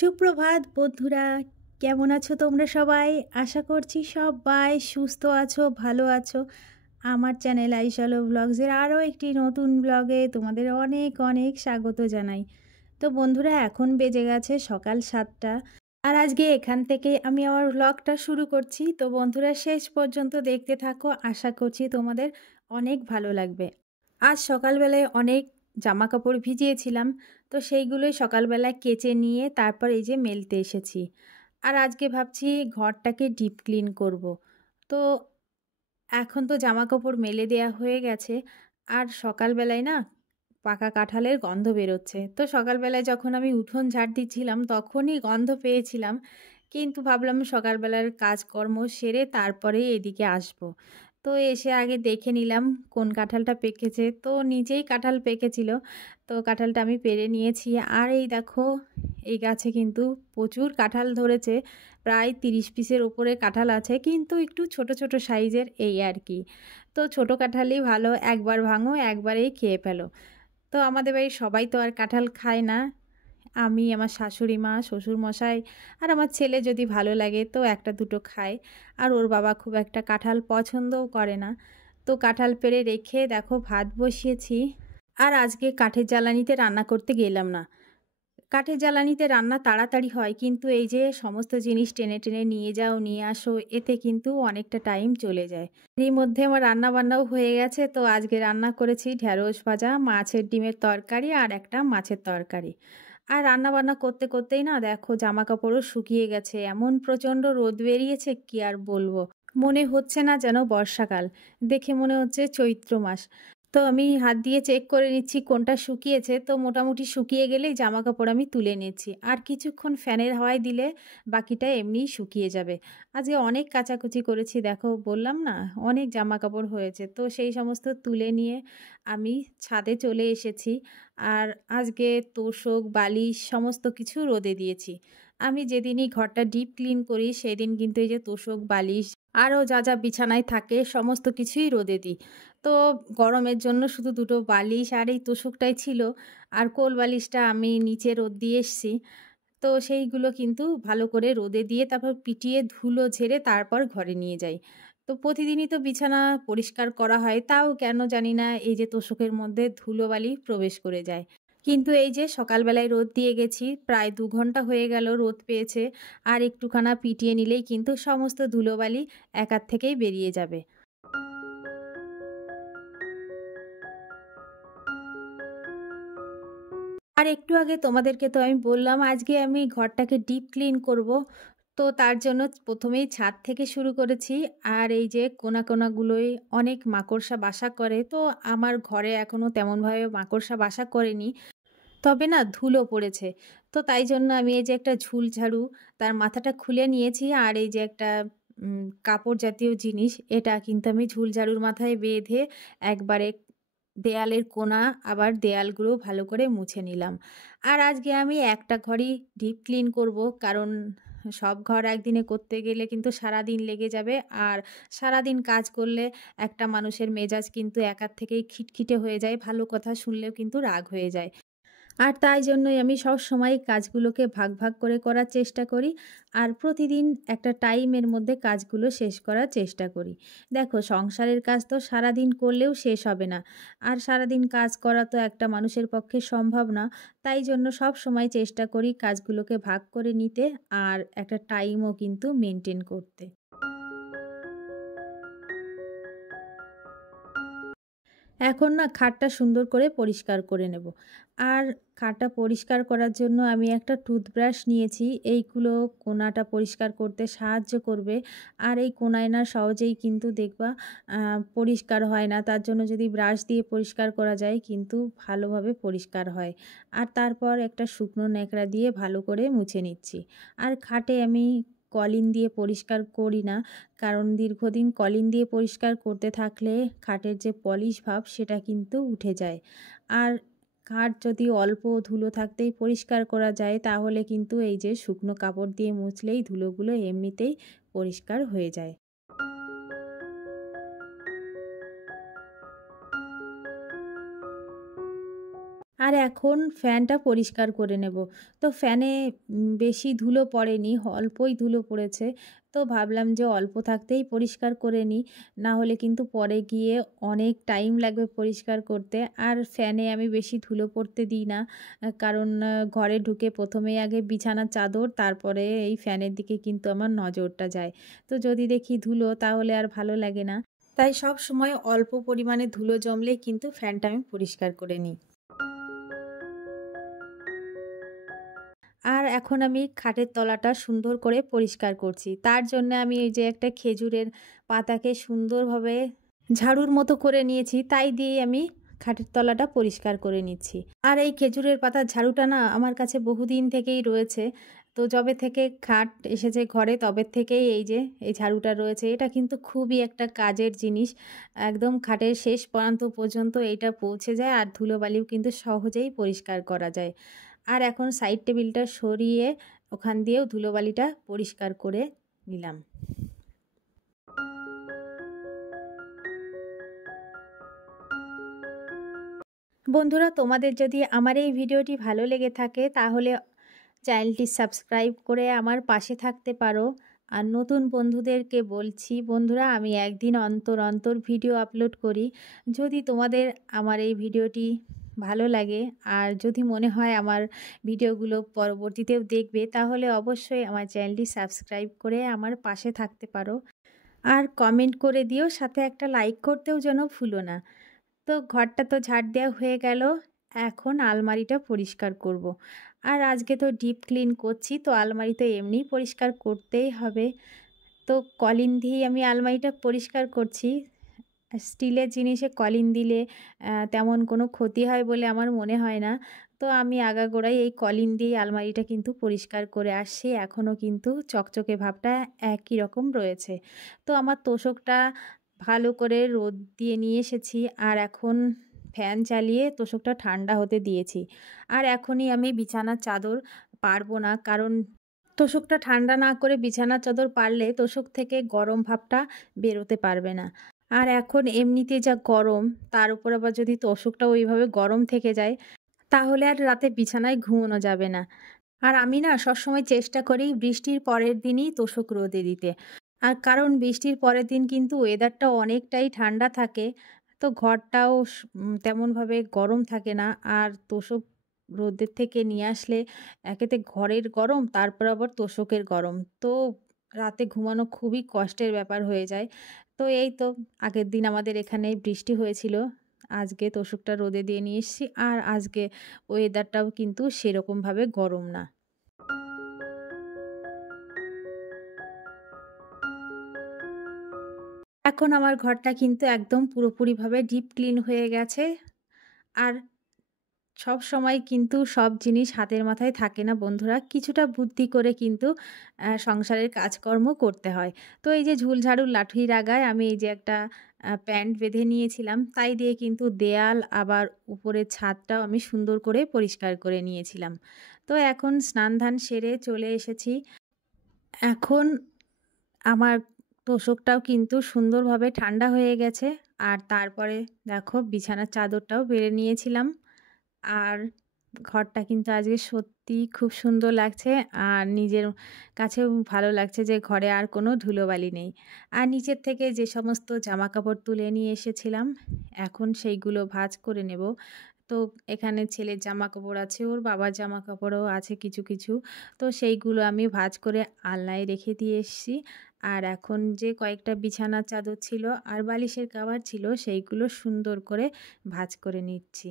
সুপ্রভাত বন্ধুরা, কেমন আছো তোমরা সবাই? আশা করছি সবাই সুস্থ আছো, ভালো আছো। আমার চ্যানেল আইশালো ব্লগসের আরও একটি নতুন ব্লগে তোমাদের অনেক অনেক স্বাগত জানাই। তো বন্ধুরা, এখন বেজে গেছে সকাল 7টা, আর আজকে এখান থেকে আমি আমার ব্লগটা শুরু করছি। তো বন্ধুরা, শেষ পর্যন্ত দেখতে থাকো, আশা করছি তোমাদের অনেক ভালো লাগবে। আজ সকালবেলায় অনেক জামা কাপড় ভিজিয়েছিলাম, তো সেইগুলোই সকালবেলায় কেচে নিয়ে তারপর এই যে মেলতে এসেছি। আর আজকে ভাবছি ঘরটাকে ডিপ ক্লিন করব। তো এখন তো জামা কাপড় মেলে দেয়া হয়ে গেছে, আর সকালবেলায় না পাকা কাঁঠালের গন্ধ বেরোচ্ছে। তো সকালবেলায় যখন আমি উঠোন ঝাড় দিচ্ছিলাম তখনই গন্ধ পেয়েছিলাম, কিন্তু ভাবলাম সকালবেলার কাজকর্ম সেরে তারপরে এদিকে আসব। তো এসে আগে দেখে নিলাম কোন কাঁঠালটা পেকেছে। তো নিজেই কাঁঠাল পেকেছিল, তো কাঁঠালটা আমি পেড়ে নিয়েছি। আর এই দেখো, এই গাছে কিন্তু প্রচুর কাঁঠাল ধরেছে, প্রায় 30 পিসের ওপরে কাঁঠাল আছে, কিন্তু একটু ছোট ছোট সাইজের, এই আর কি। তো ছোট কাঁঠালই ভালো, একবার ভাঙো একবারেই খেয়ে ফেলো। তো আমাদের বাড়ির সবাই তো আর কাঁঠাল খায় না। আমি, আমার শাশুড়ি মা, শ্বশুরমশাই আর আমার ছেলে যদি ভালো লাগে তো একটা দুটো খায়। আর ওর বাবা খুব একটা কাঁঠাল পছন্দও করে না। তো কাঁঠাল পেড়ে রেখে দেখো ভাত বসিয়েছি। আর আজকে কাঠের জ্বালানিতে রান্না করতে গেলাম না। কাঠের জ্বালানিতে রান্না তাড়াতাড়ি হয়, কিন্তু এই যে সমস্ত জিনিস টেনে টেনে নিয়ে যাও নিয়ে আসো, এতে কিন্তু অনেকটা টাইম চলে যায়। এর মধ্যে আমার রান্না বান্নাও হয়ে গেছে। তো আজকে রান্না করেছি ঢ্যাঁড়স ভাজা, মাছের ডিমের তরকারি আর একটা মাছের তরকারি। আর রান্না বান্না করতে করতেই না দেখো জামা কাপড়ও শুকিয়ে গেছে, এমন প্রচণ্ড রোদ বেরিয়েছে কি আর বলবো। মনে হচ্ছে না যেন বর্ষাকাল, দেখে মনে হচ্ছে চৈত্র মাস। তো আমি হাত দিয়ে চেক করে নিচ্ছি কোনটা শুকিয়েছে। তো মোটামুটি শুকিয়ে গেলেই জামা কাপড় আমি তুলে নিচ্ছি, আর কিছুক্ষণ ফ্যানের হাওয়ায় দিলে বাকিটা এমনিই শুকিয়ে যাবে। আজকে অনেক কাচাকুচি করেছি, দেখো বললাম না অনেক জামা কাপড় হয়েছে। তো সেই সমস্ত তুলে নিয়ে আমি ছাদে চলে এসেছি। আর আজকে তোশক বালিশ সমস্ত কিছু রোদে দিয়েছি। আমি যেদিনই ঘরটা ডিপ ক্লিন করি সেদিন কিন্তু এই যে তোশক বালিশ আরও যা যা বিছানায় থাকে সমস্ত কিছুই রোদে দিই। তো গরমের জন্য শুধু দুটো বালিশ আর এই তোশকটাই ছিল, আর কোল বালিশটা আমি নিচে রোদ দিয়ে এসছি। তো সেইগুলো কিন্তু ভালো করে রোদে দিয়ে তারপর পিটিয়ে ধুলো ঝেড়ে তারপর ঘরে নিয়ে যাই। তো প্রতিদিনই তো বিছানা পরিষ্কার করা হয়, তাও কেন জানি না এই যে তোশকের মধ্যে ধুলোবালি প্রবেশ করে যায়। কিন্তু এই যে সকালবেলায় রোদ দিয়ে গেছি, প্রায় 2 ঘন্টা হয়ে গেল রোদ পেয়েছে। আর একটুখানা পিটিয়ে নিলেই কিন্তু সমস্ত ধুলোবালি একার থেকেই বেরিয়ে যাবে। আর একটু আগে তোমাদেরকে তো আমি বললাম আজকে আমি ঘরটাকে ডিপ ক্লিন করব। তো তার জন্য প্রথমেই ছাদ থেকে শুরু করেছি। আর এই যে কোনাগুলোই অনেক মাকড়সা বাসা করে, তো আমার ঘরে এখনও তেমনভাবে মাকড়সা বাসা করেনি, তবে না ধুলো পড়েছে। তো তাই জন্য আমি এই যে একটা ঝুল ঝাড়ু, তার মাথাটা খুলে নিয়েছি। আর এই যে একটা কাপড় জাতীয় জিনিস, এটা কিন্তু আমি ঝুল ঝাড়ুর মাথায় বেঁধে একবারে দেয়ালের কোণা আবার দেয়ালগুলো ভালো করে মুছে নিলাম। আর আজকে আমি একটা ঘরই ডিপ ক্লিন করব, কারণ সব ঘর একদিনে করতে গেলে কিন্তু সারাদিন লেগে যাবে। আর সারাদিন কাজ করলে একটা মানুষের মেজাজ কিন্তু একার থেকেই খিটখিটে হয়ে যায়, ভালো কথা শুনলেও কিন্তু রাগ হয়ে যায়। আর তাই জন্যই আমি সব সময় কাজগুলোকে ভাগ ভাগ করে করার চেষ্টা করি, আর প্রতিদিন একটা টাইমের মধ্যে কাজগুলো শেষ করার চেষ্টা করি। দেখো সংসারের কাজ তো সারাদিন করলেও শেষ হবে না, আর সারাদিন কাজ করা তো একটা মানুষের পক্ষে সম্ভব না। তাই জন্য সব সময় চেষ্টা করি কাজগুলোকে ভাগ করে নিতে, আর একটা টাইমও কিন্তু মেনটেন করতে। এখন না খাটটা সুন্দর করে পরিষ্কার করে নেব। আর খাটটা পরিষ্কার করার জন্য আমি একটা টুথব্রাশ নিয়েছি, এইগুলো কোনাটা পরিষ্কার করতে সাহায্য করবে। আর এই কোনায় না সহজেই কিন্তু দেখবা পরিষ্কার হয় না, তার জন্য যদি ব্রাশ দিয়ে পরিষ্কার করা যায় কিন্তু ভালোভাবে পরিষ্কার হয়। আর তারপর একটা শুকনো ন্যাকড়া দিয়ে ভালো করে মুছে নিচ্ছি। আর খাটে আমি কলিন দিয়ে পরিষ্কার করি না, কারণ দীর্ঘদিন কলিন দিয়ে পরিষ্কার করতে থাকলে খাটের যে পলিশ ভাব সেটা কিন্তু উঠে যায়। আর খাট যদি অল্প ধুলো থাকতেই পরিষ্কার করা যায় তাহলে কিন্তু এই যে শুকনো কাপড় দিয়ে মুছলেই ধুলোগুলো এমনিতেই পরিষ্কার হয়ে যায়। আর আর এখন ফ্যানটা পরিষ্কার করে নেব। তো ফ্যানে বেশি ধুলো পড়েনি, অল্পই ধুলো পড়েছে। তো ভাবলাম যে অল্প থাকতেই পরিষ্কার করে নিই, না হলে কিন্তু পরে গিয়ে অনেক টাইম লাগবে পরিষ্কার করতে। আর ফ্যানে আমি বেশি ধুলো পড়তে দিই না, কারণ ঘরে ঢুকে প্রথমেই আগে বিছানার চাদর, তারপরে এই ফ্যানের দিকে কিন্তু আমার নজরটা যায়। তো যদি দেখি ধুলো তাহলে আর ভালো লাগে না। তাই সব সময় অল্প পরিমাণে ধুলো জমলেই কিন্তু ফ্যানটা আমি পরিষ্কার করে নিই। আর এখন আমি খাটের তলাটা সুন্দর করে পরিষ্কার করছি। তার জন্য আমি এই যে একটা খেজুরের পাতাকে সুন্দরভাবে ঝাড়ুর মতো করে নিয়েছি, তাই দিয়ে আমি খাটের তলাটা পরিষ্কার করে নিচ্ছি। আর এই খেজুরের পাতার ঝাড়ুটা না আমার কাছে বহুদিন থেকেই রয়েছে। তো যবে থেকে খাট এসেছে ঘরে তবে থেকেই এই যে এই ঝাড়ুটা রয়েছে। এটা কিন্তু খুবই একটা কাজের জিনিস। একদম খাটের শেষ প্রান্ত পর্যন্ত এইটা পৌঁছে যায়, আর ধুলোবালিও কিন্তু সহজেই পরিষ্কার করা যায়। আর এখন সাইড টেবিলটা সরিয়ে ওখান দিয়েও ধুলোবালিটা পরিষ্কার করে নিলাম। বন্ধুরা, তোমাদের যদি আমার এই ভিডিওটি ভালো লেগে থাকে তাহলে চ্যানেলটি সাবস্ক্রাইব করে আমার পাশে থাকতে পারো। আর নতুন বন্ধুদেরকে বলছি, বন্ধুরা আমি একদিন অন্তর অন্তর ভিডিও আপলোড করি। যদি তোমাদের আমার এই ভিডিওটি ভালো লাগে আর যদি মনে হয় আমার ভিডিওগুলো পরবর্তীতেও দেখবে, তাহলে অবশ্যই আমার চ্যানেলটি সাবস্ক্রাইব করে আমার পাশে থাকতে পারো। আর কমেন্ট করে দিও, সাথে একটা লাইক করতেও যেন ভুলো না। তো ঘরটা তো ঝাড় দেওয়া হয়ে গেল, এখন আলমারিটা পরিষ্কার করব। আর আজকে তো ডিপ ক্লিন করছি, তো আলমারি তো এমনিই পরিষ্কার করতেই হবে। তো কলিন দিয়েই আমি আলমারিটা পরিষ্কার করছি। স্টিলের জিনিসে কলিন দিলে তেমন কোনো ক্ষতি হয় বলে আমার মনে হয় না। তো আমি আগাগোড়াই এই কলিন দিয়েই আলমারিটা কিন্তু পরিষ্কার করে আসছি। এখনও কিন্তু চকচকে ভাবটা একই রকম রয়েছে। তো আমার তোশকটা ভালো করে রোদ দিয়ে নিয়ে এসেছি, আর এখন ফ্যান চালিয়ে তোশকটা ঠান্ডা হতে দিয়েছি। আর এখনই আমি বিছানার চাদর পারবো না, কারণ তোশকটা ঠান্ডা না করে বিছানার চাদর পারলে তোশক থেকে গরম ভাবটা বেরোতে পারবে না। আর এখন এমনিতে যা গরম, তার উপর আবার যদি তোশকটা ওইভাবে গরম থেকে যায়, তাহলে আর রাতে বিছানায় ঘুমোনো যাবে না। আর আমি না সবসময় চেষ্টা করি বৃষ্টির পরের দিনই তোশক রোদে দিতে। আর কারণ বৃষ্টির পরের দিন কিন্তু ওয়েদারটা অনেকটাই ঠান্ডা থাকে, তো ঘরটাও তেমনভাবে গরম থাকে না। আর তোশক রোদের থেকে নিয়ে আসলে একেতে ঘরের গরম, তারপর আবার তোশকের গরম, তো রাতে ঘুমানো খুবই কষ্টের ব্যাপার হয়ে যায়। তো এই তো আগের দিন আমাদের এখানে বৃষ্টি হয়েছিল, আজকে তোশকটা রোদে দিয়ে নিয়ে এসেছি। আর আজকে ওয়েদারটাও কিন্তু সেরকমভাবে গরম না। এখন আমার ঘরটা কিন্তু একদম পুরোপুরিভাবে ডিপ ক্লিন হয়ে গেছে। আর সব সময় কিন্তু সব জিনিস হাতের মাথায় থাকে না বন্ধুরা, কিছুটা বুদ্ধি করে কিন্তু সংসারের কাজকর্ম করতে হয়। তো এই যে ঝুলঝাড়ুর লাঠির আগায় আমি এই যে একটা প্যান্ট বেঁধে নিয়েছিলাম, তাই দিয়ে কিন্তু দেয়াল আবার উপরের ছাদটাও আমি সুন্দর করে পরিষ্কার করে নিয়েছিলাম। তো এখন স্নান ধান সেরে চলে এসেছি। এখন আমার তোশকটাও কিন্তু সুন্দরভাবে ঠান্ডা হয়ে গেছে। আর তারপরে দেখো বিছানার চাদরটাও পেরে নিয়েছিলাম। আর ঘরটা কিন্তু আজকে সত্যিই খুব সুন্দর লাগছে। আর নিজের কাছেও ভালো লাগছে যে ঘরে আর কোনো ধুলোবালি নেই। আর নিচের থেকে যে সমস্ত জামাকাপড় তুলে নিয়ে এসেছিলাম, এখন সেইগুলো ভাঁজ করে নেব। তো এখানে ছেলের জামাকাপড় আছে, ওর বাবার জামাকাপড়ও আছে কিছু কিছু। তো সেইগুলো আমি ভাঁজ করে আলনায় রেখে দিয়ে এসেছি। আর এখন যে কয়েকটা বিছানার চাদর ছিল আর বালিশের কভার ছিল, সেইগুলো সুন্দর করে ভাঁজ করে নিচ্ছি।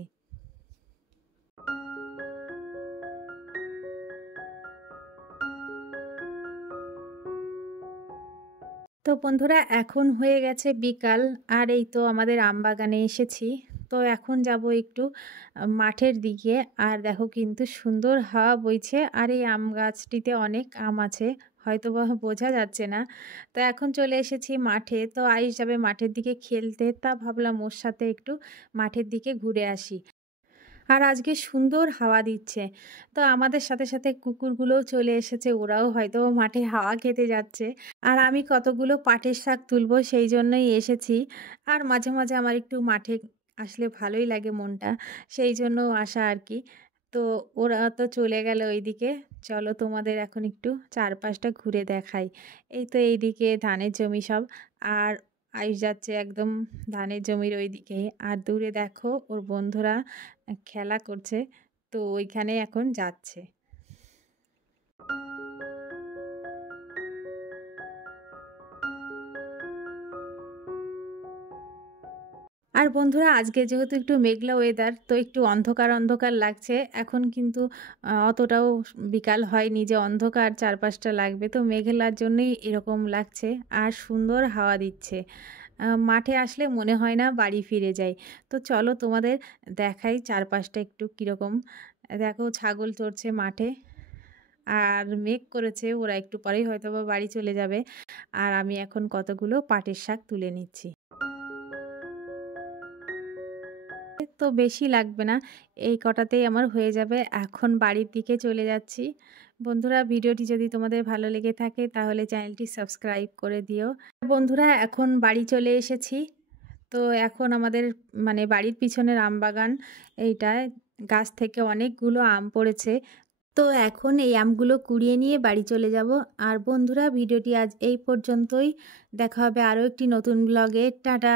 তো বন্ধুরা, এখন হয়ে গেছে বিকাল, আর এই তো আমাদের আমবাগানে এসেছি। তো এখন যাব একটু মাঠের দিকে। আর দেখো কিন্তু সুন্দর হাওয়া বইছে, আর এই আম গাছটিতে অনেক আম আছে, হয়তো বা বোঝা যাচ্ছে না। তো এখন চলে এসেছি মাঠে, তো আইস যাবে মাঠের দিকে খেলতে, তা ভাবলাম ওর সাথে একটু মাঠের দিকে ঘুরে আসি। আর আজকে সুন্দর হাওয়া দিচ্ছে, তো আমাদের সাথে সাথে কুকুরগুলোও চলে এসেছে, ওরাও হয়তো মাঠে হাওয়া খেতে যাচ্ছে। আর আমি কতগুলো পাটের শাক তুলবো সেই জন্যই এসেছি। আর মাঝে মাঝে আমার একটু মাঠে আসলে ভালোই লাগে মনটা। সেই জন্য আসা আরকি। তো ওরা তো চলে গেল ওইদিকে। চলো তোমাদের এখন একটু চারপাশটা ঘুরে দেখাই। এই তো এইদিকে ধানের জমি সব। আর আইস যাচ্ছে একদম ধানের জমির ওইদিকে। আর দূরে দেখো ওর বন্ধুরা খেলা করছে। তো ওইখানে এখন যাচ্ছে। আর বন্ধুরা আজকে যেহেতু একটু মেঘলা ওয়েদার তো একটু অন্ধকার অন্ধকার লাগছে। এখন কিন্তু অতটাও বিকাল হয়নি যে অন্ধকার চারপাশটা লাগবে। তো মেঘলার জন্যই এরকম লাগছে আর সুন্দর হাওয়া দিচ্ছে। মাঠে আসলে মনে হয় না বাড়ি ফিরে যাই। তো চলো তোমাদের দেখাই চারপাশটা একটু কীরকম। দেখো ছাগল চড়ছে মাঠে। আর মেঘ করেছে, ওরা একটু পরেই হয়তোবা বাড়ি চলে যাবে। আর আমি এখন কতগুলো পাটের শাক তুলে নিচ্ছি। তো বেশি লাগবে না, এই কটাতেই আমার হয়ে যাবে। এখন বাড়ির দিকে চলে যাচ্ছি। বন্ধুরা ভিডিওটি যদি তোমাদের ভালো লেগে থাকে তাহলে চ্যানেলটি সাবস্ক্রাইব করে দিও। বন্ধুরা এখন বাড়ি চলে এসেছি। তো এখন আমাদের মানে বাড়ির পিছনের আম বাগান, এইটায় গাছ থেকে অনেকগুলো আম পড়েছে। তো এখন এই আমগুলো কুড়িয়ে নিয়ে বাড়ি চলে যাব। আর বন্ধুরা ভিডিওটি আজ এই পর্যন্তই। দেখা হবে আরও একটি নতুন ব্লগে। টাটা।